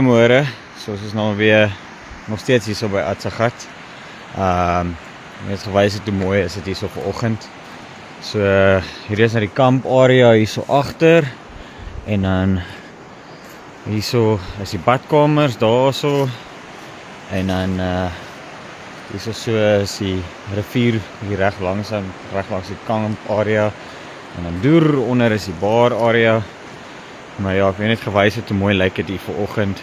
Môre, so ons is nou weer nog steeds hier so by Atsagat. Net gewys het hoe mooi is dit hier so vanoggend. So hier is na die kamp area hier so agter en dan hier so is die badkamers daar so en dan hier so is die rivier hier reg langs die kamp area en dan deur onder is die bar area. Maar ja, ek weet net gewys het hoe mooi lyk dit hier vanoggend.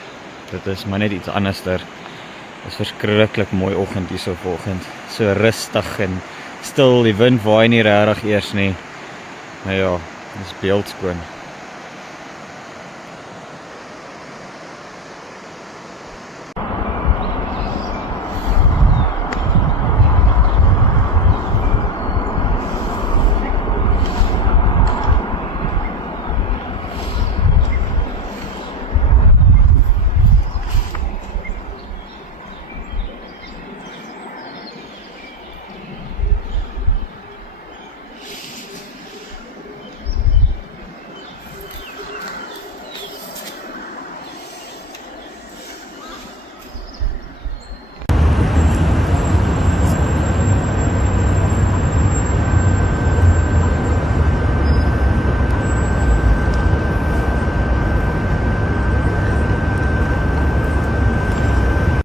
Dit is maar net iets anderster. Dit is verskriklik mooi oggend hier so vanoggend. So rustig en stil, die wind waai nie regtig eers nie. Maar ja, dit is beeldskoon.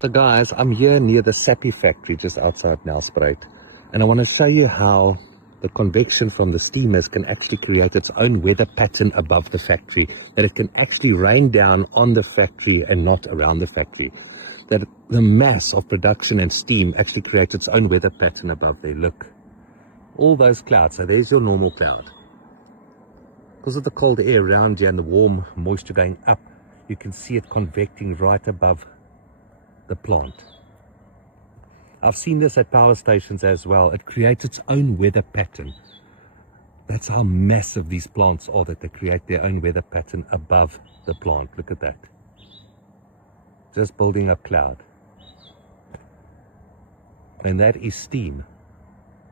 So guys, I'm here near the Sappi factory just outside Nelspruit, and I want to show you how the convection from the steamers can actually create its own weather pattern above the factory, that it can actually rain down on the factory and not around the factory, that the mass of production and steam actually creates its own weather pattern above there. Look, all those clouds, so there's your normal cloud. Because of the cold air around here and the warm moisture going up, you can see it convecting right above the plant. I've seen this at power stations as well. It creates its own weather pattern. That's how massive these plants are, that they create their own weather pattern above the plant. Look at that. Just building up cloud. And that is steam.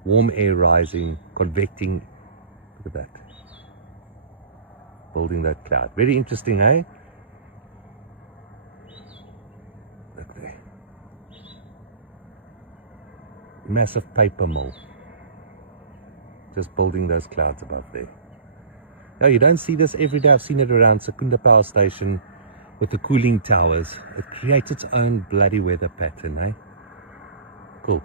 Warm air rising, convecting. Look at that. Building that cloud. Very interesting, eh? Look there. Massive paper mill. Just building those clouds above there. Now you don't see this every day. I've seen it around Secunda Power Station with the cooling towers. It creates its own bloody weather pattern, eh? Cool.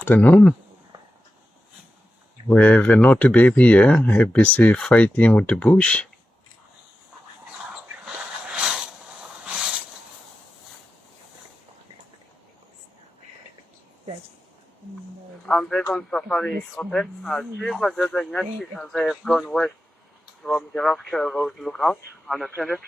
Afternoon. We have a naughty baby here, busy fighting with the bush. I'm back on Safari Hotel. Chief Major Nyashi, and they have gone west from Giraffe Road Lookout, unattended.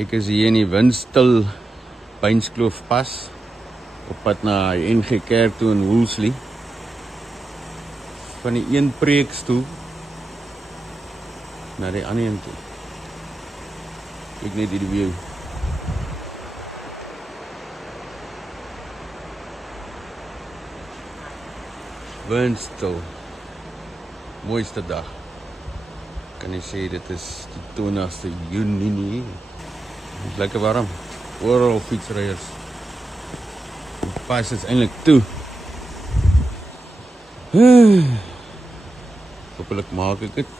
Ek is hier in die Windstil Beinskloof pas op pad na die NG Kerk toe in Woolsley. Van die een preekstoel na die ander een toe. Kyk net hierdie view. Windstil. Mooiste dag. Kan jy sê dit is die 20ste Junie nie. Het is lekker warm. Oral fietsryers. Die pas is eintlik toe. Hopelijk maak ek dit.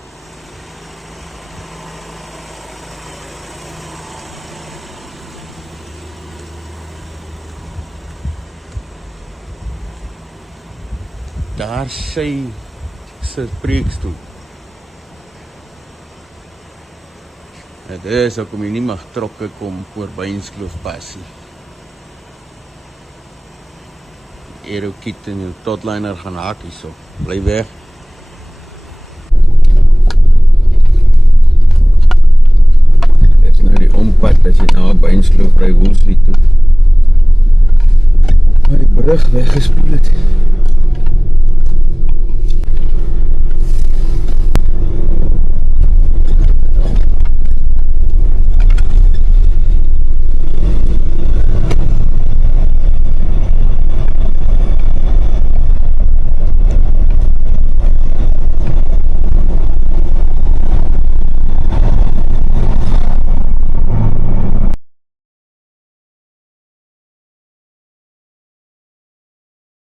Daar sy se preekstoel. Dit is hoekom jy nie mag trokke kom oor Beinskloof passie. Aerokiet en jou totliner gaan haak hierso. Bly weg. Dit is nou die ompad as jy na Beinskloof ry Woolsley toe. Maar die brug weggespoel het.